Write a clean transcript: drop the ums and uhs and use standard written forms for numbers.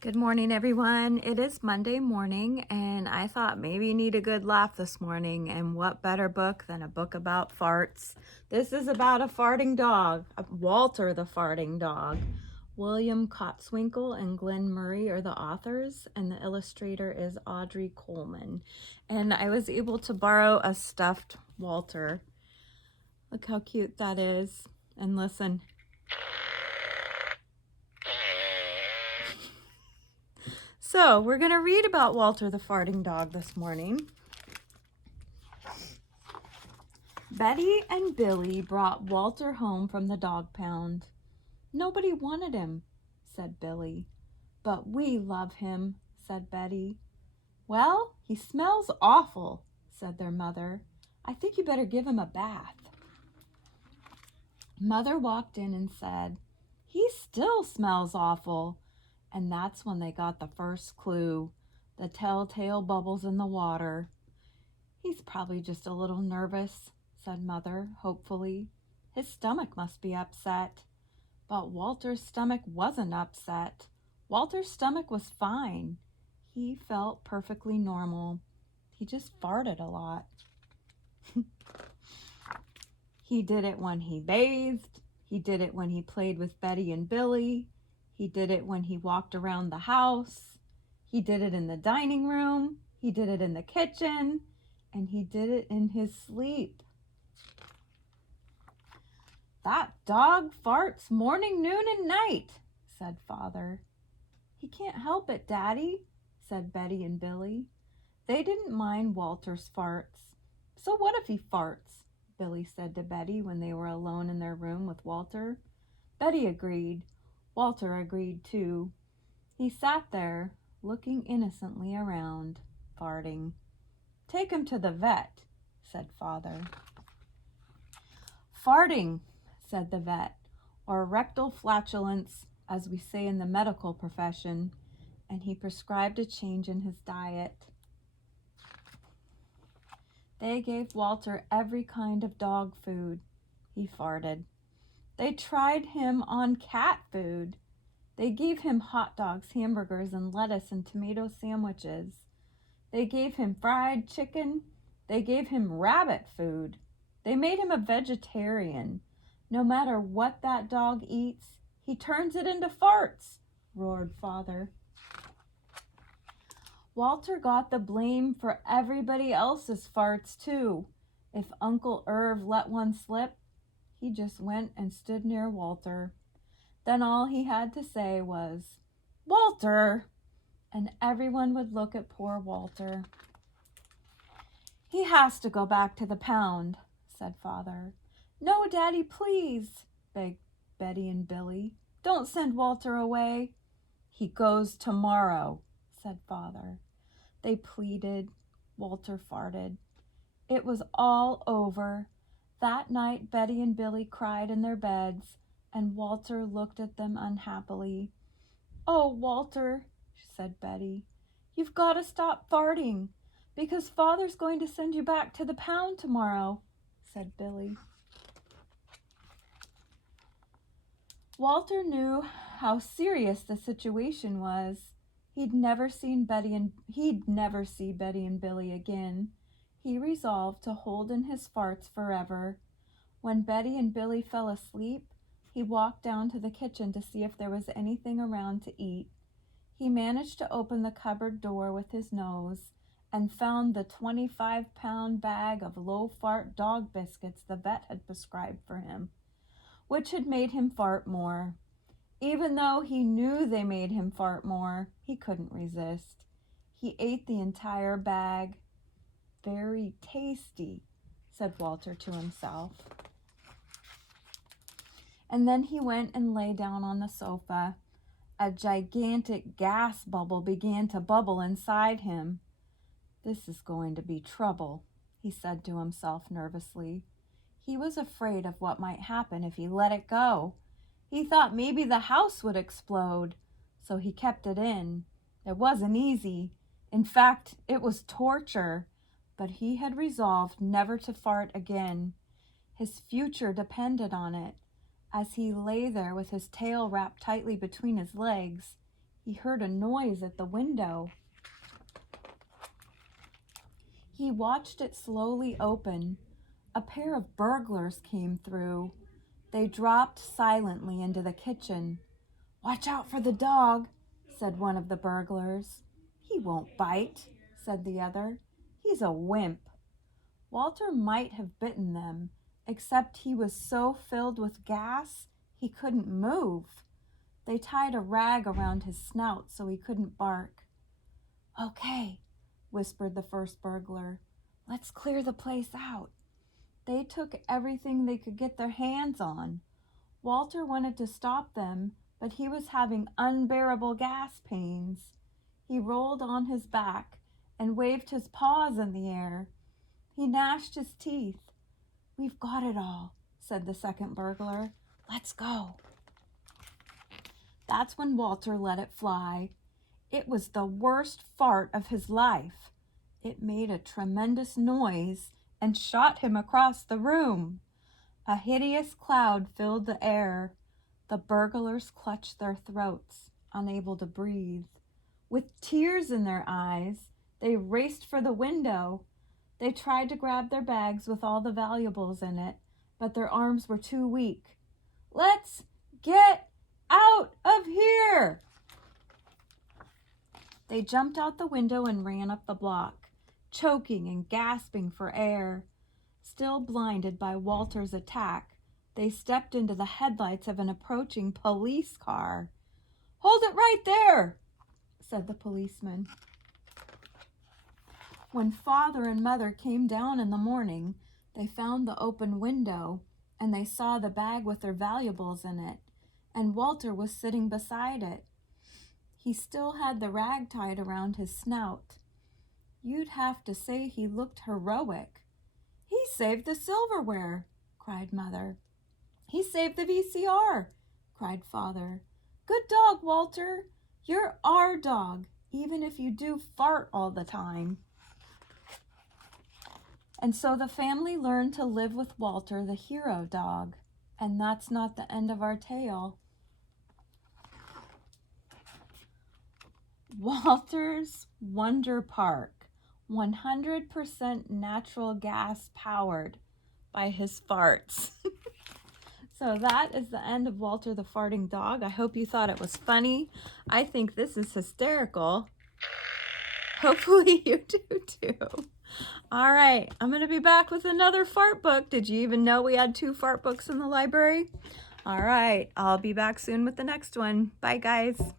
Good morning, everyone. It is Monday morning, and I thought maybe you need a good laugh this morning. And what better book than a book about farts? This is about a farting dog, Walter the farting dog. William Kotzwinkle and Glenn Murray are the authors, and the illustrator is Audrey Coleman. And I was able to borrow a stuffed Walter. Look how cute that is. And listen. So we're going to read about Walter the farting dog this morning. Betty and Billy brought Walter home from the dog pound. Nobody wanted him, said Billy. But we love him, said Betty. Well, he smells awful, said their mother. I think you better give him a bath. Mother walked in and said, he still smells awful. And that's when they got the first clue, the telltale bubbles in the water. He's probably just a little nervous, said Mother, hopefully. His stomach must be upset. But Walter's stomach wasn't upset. Walter's stomach was fine. He felt perfectly normal. He just farted a lot. He did it when he bathed. He did it when he played with Betty and Billy. He did it when he walked around the house. He did it in the dining room. He did it in the kitchen. And he did it in his sleep. That dog farts morning, noon, and night, said Father. He can't help it, Daddy, said Betty and Billy. They didn't mind Walter's farts. So what if he farts? Billy said to Betty when they were alone in their room with Walter. Betty agreed. Walter agreed too. He sat there, looking innocently around, farting. Take him to the vet, said Father. Farting, said the vet, or rectal flatulence, as we say in the medical profession, and he prescribed a change in his diet. They gave Walter every kind of dog food. He farted. They tried him on cat food. They gave him hot dogs, hamburgers, and lettuce and tomato sandwiches. They gave him fried chicken. They gave him rabbit food. They made him a vegetarian. No matter what that dog eats, he turns it into farts, roared Father. Walter got the blame for everybody else's farts, too. If Uncle Irv let one slip, he just went and stood near Walter. Then all he had to say was, Walter! And everyone would look at poor Walter. He has to go back to the pound, said Father. No, Daddy, please, begged Betty and Billy. Don't send Walter away. He goes tomorrow, said Father. They pleaded. Walter farted. It was all over. That night, Betty and Billy cried in their beds, and Walter looked at them unhappily. Oh, Walter, said Betty, you've got to stop farting, because Father's going to send you back to the pound tomorrow, said Billy. Walter knew how serious the situation was. He'd never see Betty and Billy again. He resolved to hold in his farts forever. When Betty and Billy fell asleep, he walked down to the kitchen to see if there was anything around to eat. He managed to open the cupboard door with his nose and found the 25-pound bag of low-fart dog biscuits the vet had prescribed for him, which had made him fart more. Even though he knew they made him fart more, he couldn't resist. He ate the entire bag. Very tasty, said Walter to himself. And then he went and lay down on the sofa. A gigantic gas bubble began to bubble inside him. This is going to be trouble, he said to himself nervously. He was afraid of what might happen if he let it go. He thought maybe the house would explode, so he kept it in. It wasn't easy. In fact, it was torture, but he had resolved never to fart again. His future depended on it. As he lay there with his tail wrapped tightly between his legs, He heard a noise at the window. He watched it slowly open. A pair of burglars came through. They dropped silently into the kitchen. "Watch out for the dog," said one of the burglars. "He won't bite," said the other. "He's a wimp." Walter might have bitten them, except he was so filled with gas he couldn't move. They tied a rag around his snout so he couldn't bark. "Okay," whispered the first burglar. "Let's clear the place out." They took everything they could get their hands on. Walter wanted to stop them, but he was having unbearable gas pains. He rolled on his back and waved his paws in the air. He gnashed his teeth. "We've got it all," said the second burglar. "Let's go." That's when Walter let it fly. It was the worst fart of his life. It made a tremendous noise and shot him across the room. A hideous cloud filled the air. The burglars clutched their throats, unable to breathe. With tears in their eyes, they raced for the window. They tried to grab their bags with all the valuables in it, but their arms were too weak. "Let's get out of here!" They jumped out the window and ran up the block, choking and gasping for air. Still blinded by Walter's attack, they stepped into the headlights of an approaching police car. "Hold it right there," said the policeman. When Father and Mother came down in the morning, they found the open window, and they saw the bag with their valuables in it, and Walter was sitting beside it. He still had the rag tied around his snout. You'd have to say he looked heroic. "He saved the silverware," cried Mother. "He saved the VCR," cried Father. "Good dog, Walter. You're our dog, even if you do fart all the time." And so the family learned to live with Walter, the hero dog. And that's not the end of our tale. Walter's Wonder Park, 100% natural gas powered by his farts. So that is the end of Walter the Farting Dog. I hope you thought it was funny. I think this is hysterical. Hopefully you do too. All right, I'm going to be back with another fart book. Did you even know we had 2 fart books in the library? All right, I'll be back soon with the next one. Bye, guys.